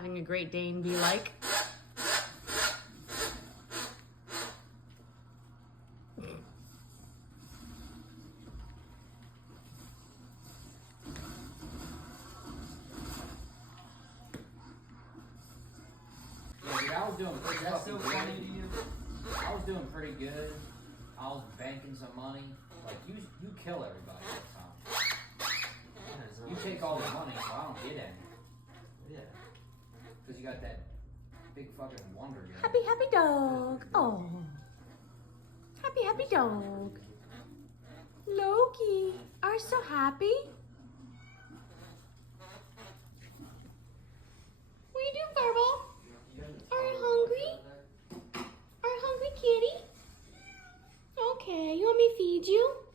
having a Great Dane be like. I was doing pretty That's so fucking funny good. to you. I was doing pretty good. I was banking some money. Like you kill everybody that time. You take all the money, so I don't get any. Yeah. Because you got that big fucking wonder gun. Happy, happy dog. Oh. Happy, happy dog. Loki, are you so happy? What you doing, Barbara? Are you hungry? Are you hungry, kitty? Okay, you want me to feed you?